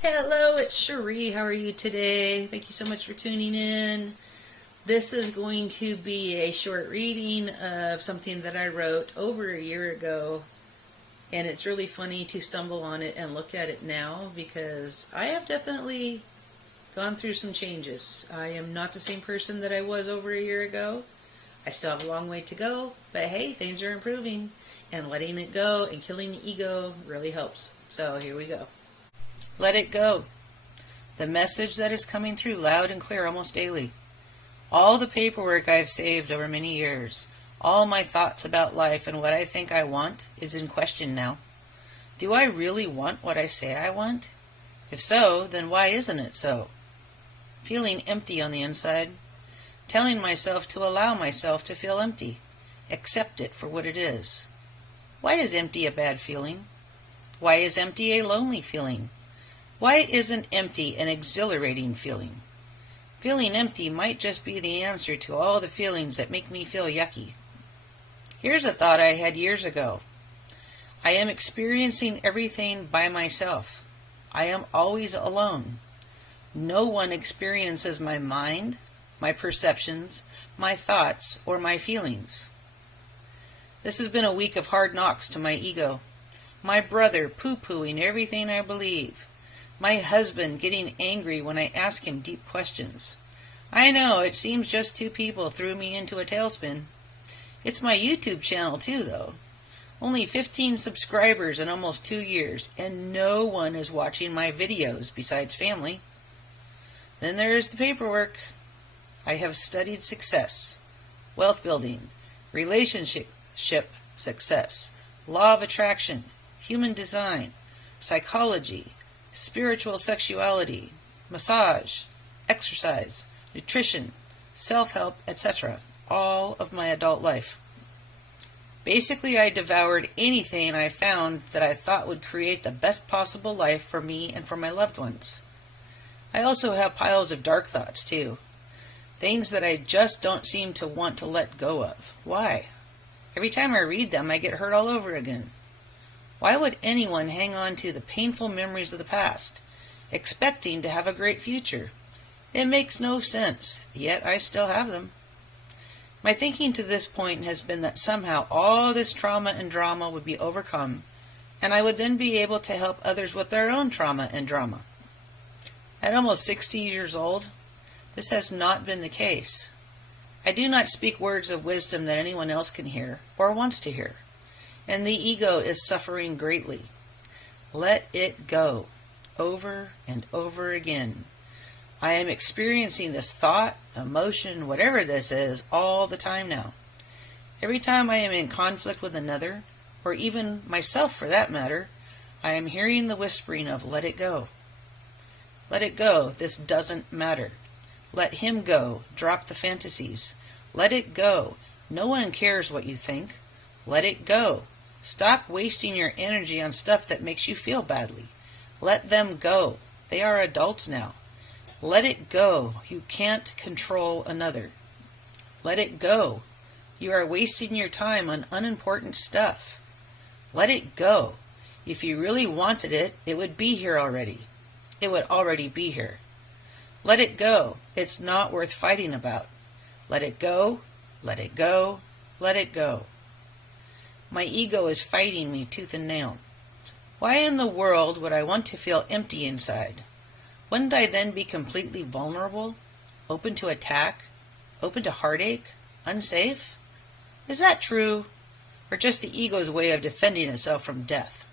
Hello, it's Cherie. How are you today? Thank you so much for tuning in. This is going to be a short reading of something that I wrote over a year ago. And it's really funny to stumble on it and look at it now because I have definitely gone through some changes. I am not the same person that I was over a year ago. I still have a long way to go, but hey, things are improving. And letting it go and killing the ego really helps. So here we go. Let it go. The message that is coming through loud and clear almost daily. All the paperwork I've saved over many years, all my thoughts about life and what I think I want is in question now. Do I really want what I say I want? If so, then why isn't it so? Feeling empty on the inside. Telling myself to allow myself to feel empty. Accept it for what it is. Why is empty a bad feeling? Why is empty a lonely feeling? Why isn't empty an exhilarating feeling? Feeling empty might just be the answer to all the feelings that make me feel yucky. Here's a thought I had years ago. I am experiencing everything by myself. I am always alone. No one experiences my mind, my perceptions, my thoughts, or my feelings. This has been a week of hard knocks to my ego. My brother poo-pooing everything I believe. My husband getting angry when I ask him deep questions. I know, it seems just two people threw me into a tailspin. It's my YouTube channel too, though. Only 15 subscribers in almost 2 years, and no one is watching my videos besides family. Then there is the paperwork. I have studied success, wealth building, relationship success, law of attraction, human design, psychology, spiritual sexuality, massage, exercise, nutrition, self-help, etc. All of my adult life. Basically, I devoured anything I found that I thought would create the best possible life for me and for my loved ones. I also have piles of dark thoughts, too. Things that I just don't seem to want to let go of. Why? Every time I read them, I get hurt all over again. Why would anyone hang on to the painful memories of the past, expecting to have a great future? It makes no sense, yet I still have them. My thinking to this point has been that somehow all this trauma and drama would be overcome, and I would then be able to help others with their own trauma and drama. At almost 60 years old, this has not been the case. I do not speak words of wisdom that anyone else can hear or wants to hear. And the ego is suffering greatly. Let it go, over and over again. I am experiencing this thought, emotion, whatever this is, all the time now. Every time I am in conflict with another, or even myself for that matter, I am hearing the whispering of let it go. Let it go, this doesn't matter. Let him go, drop the fantasies. Let it go, no one cares what you think. Let it go. Stop wasting your energy on stuff that makes you feel badly. Let them go. They are adults now. Let it go. You can't control another. Let it go. You are wasting your time on unimportant stuff. Let it go. If you really wanted it, it would be here already. It would already be here. Let it go. It's not worth fighting about. Let it go. Let it go. Let it go. My ego is fighting me tooth and nail. Why in the world would I want to feel empty inside? Wouldn't I then be completely vulnerable, open to attack, open to heartache, unsafe? Is that true, or just the ego's way of defending itself from death?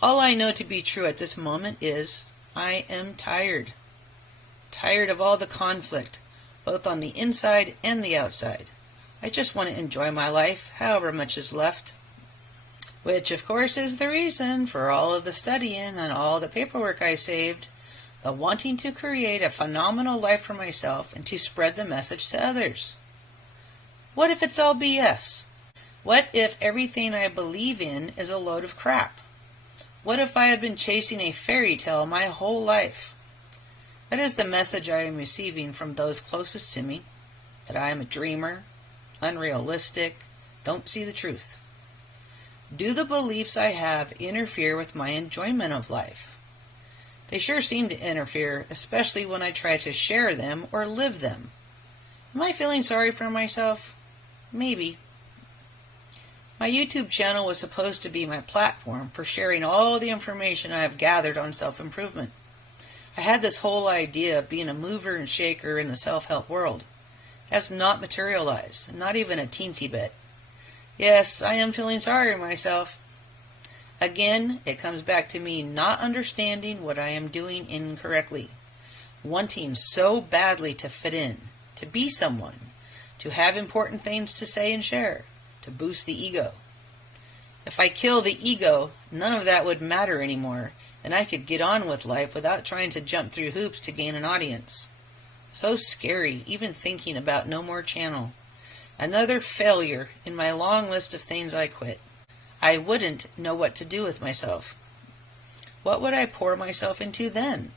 All I know to be true at this moment is I am tired. Tired of all the conflict, both on the inside and the outside. I just want to enjoy my life, however much is left. Which, of course, is the reason for all of the studying and all the paperwork I saved, the wanting to create a phenomenal life for myself and to spread the message to others. What if it's all BS? What if everything I believe in is a load of crap? What if I have been chasing a fairy tale my whole life? That is the message I am receiving from those closest to me, that I am a dreamer, unrealistic, don't see the truth. Do the beliefs I have interfere with my enjoyment of life? They sure seem to interfere, especially when I try to share them or live them. Am I feeling sorry for myself? Maybe. My YouTube channel was supposed to be my platform for sharing all the information I have gathered on self-improvement. I had this whole idea of being a mover and shaker in the self-help world. It has not materialized, not even a teensy bit. Yes, I am feeling sorry for myself. Again, it comes back to me not understanding what I am doing incorrectly, wanting so badly to fit in, to be someone, to have important things to say and share, to boost the ego. If I kill the ego, none of that would matter anymore, and I could get on with life without trying to jump through hoops to gain an audience. So scary, even thinking about no more channel. Another failure in my long list of things I quit. I wouldn't know what to do with myself. What would I pour myself into then?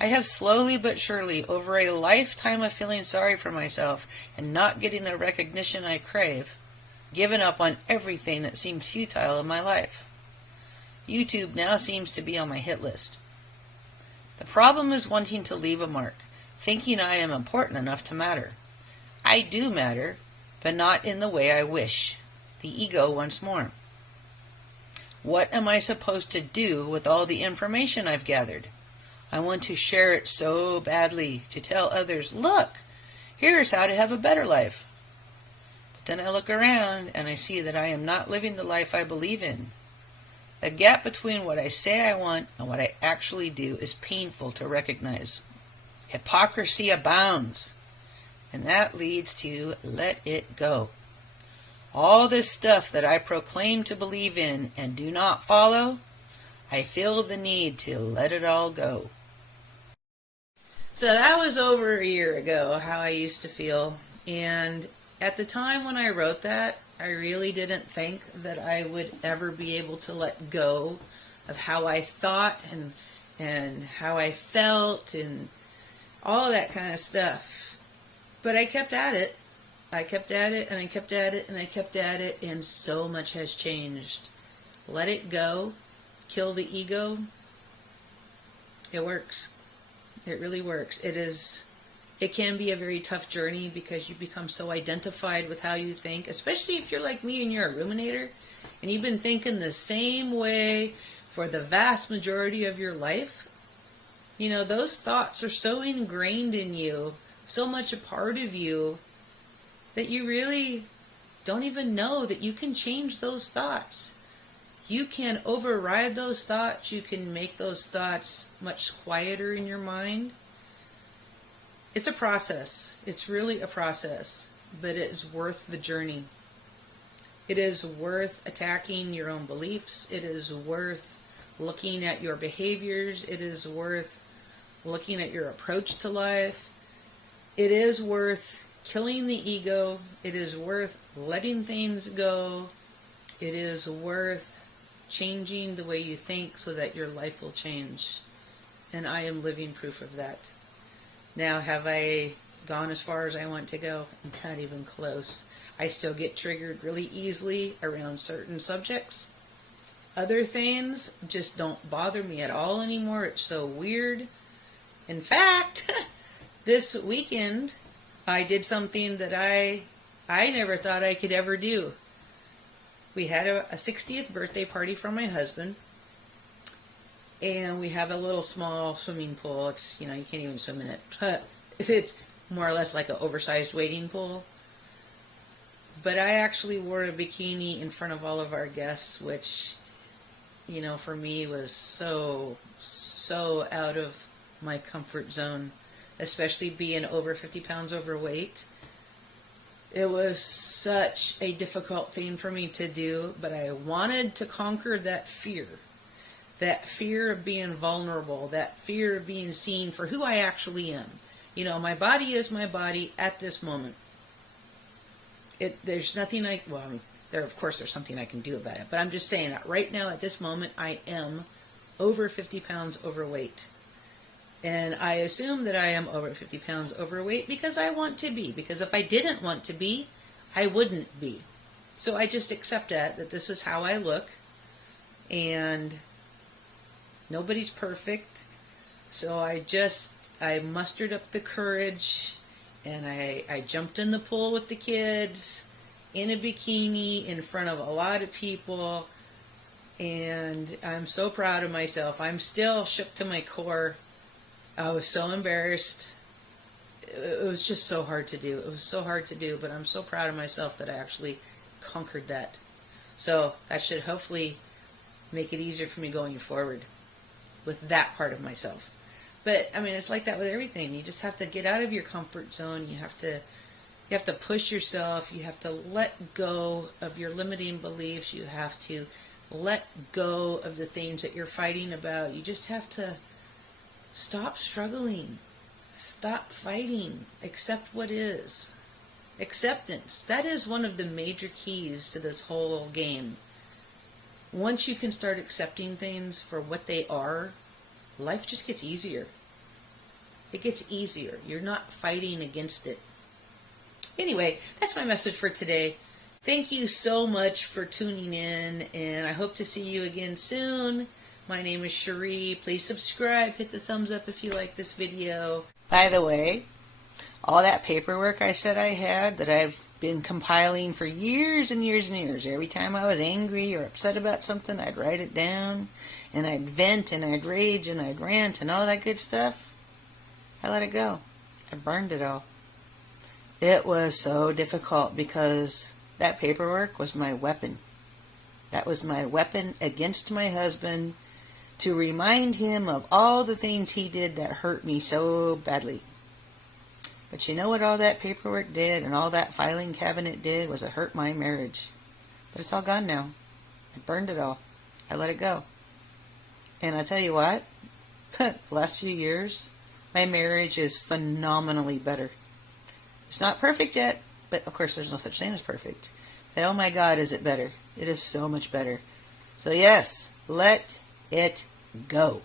I have slowly but surely, over a lifetime of feeling sorry for myself and not getting the recognition I crave, given up on everything that seemed futile in my life. YouTube now seems to be on my hit list. The problem is wanting to leave a mark, thinking I am important enough to matter. I do matter, but not in the way I wish. The ego once more. What am I supposed to do with all the information I've gathered? I want to share it so badly, to tell others, look, here's how to have a better life. But then I look around and I see that I am not living the life I believe in. The gap between what I say I want and what I actually do is painful to recognize. Hypocrisy abounds, and that leads to let it go. All this stuff that I proclaim to believe in and do not follow, I feel the need to let it all go. So that was over a year ago, how I used to feel. And at the time when I wrote that, I really didn't think that I would ever be able to let go of how I thought and how I felt and all that kind of stuff. But I kept at it. I kept at it, and I kept at it, and I kept at it, and so much has changed. Let it go. Kill the ego. It works. It really works. It can be a very tough journey because you become so identified with how you think, especially if you're like me and you're a ruminator, and you've been thinking the same way for the vast majority of your life. You know, those thoughts are so ingrained in you, so much a part of you, that you really don't even know that you can change those thoughts. You can override those thoughts. You can make those thoughts much quieter in your mind. It's a process. It's really a process, but it is worth the journey. It is worth attacking your own beliefs. It is worth looking at your behaviors. It is worth looking at your approach to life. It is worth killing the ego. It is worth letting things go. It is worth changing the way you think so that your life will change. And I am living proof of that. Now, have I gone as far as I want to go? Not even close. I still get triggered really easily around certain subjects. Other things just don't bother me at all anymore. It's so weird. In fact, this weekend, I did something that I never thought I could ever do. We had a 60th birthday party for my husband, and we have a little small swimming pool. It's, you can't even swim in it. It's more or less like an oversized wading pool. But I actually wore a bikini in front of all of our guests, which, for me was so out of my comfort zone, especially being over 50 pounds overweight. It was such a difficult thing for me to do, but I wanted to conquer that fear of being vulnerable, that fear of being seen for who I actually am. My body is my body at this moment. There's nothing of course there's something I can do about it, but I'm just saying that right now at this moment I am over 50 pounds overweight. And I assume that I am over 50 pounds overweight because I want to be. Because if I didn't want to be, I wouldn't be. So I just accept that this is how I look. And Nobody's perfect. So I mustered up the courage, and I jumped in the pool with the kids in a bikini in front of a lot of people, and I'm so proud of myself. I'm still shook to my core. I was so embarrassed. It was just so hard to do. It was so hard to do, but I'm so proud of myself that I actually conquered that. So that should hopefully make it easier for me going forward with that part of myself. But I mean, it's like that with everything. You just have to get out of your comfort zone. You have to push yourself. You have to let go of your limiting beliefs. You have to let go of the things that you're fighting about. You just have to stop struggling. Stop fighting. Accept what is. Acceptance. That is one of the major keys to this whole game. Once you can start accepting things for what they are, life just gets easier. It gets easier. You're not fighting against it. Anyway, that's my message for today. Thank you so much for tuning in, and I hope to see you again soon. My name is Cherie. Please subscribe. Hit the thumbs up if you like this video. By the way, all that paperwork I said I had that I've been compiling for years and years and years. Every time I was angry or upset about something, I'd write it down, and I'd vent, and I'd rage, and I'd rant, and all that good stuff. I let it go. I burned it all. It was so difficult because that paperwork was my weapon. That was my weapon against my husband, to remind him of all the things he did that hurt me so badly. But you know what all that paperwork did and all that filing cabinet did was it hurt my marriage. But it's all gone now. I burned it all. I let it go. And I tell you what, the last few years, my marriage is phenomenally better. It's not perfect yet, but of course there's no such thing as perfect. But oh my God, is it better. It is so much better. So yes, let it go.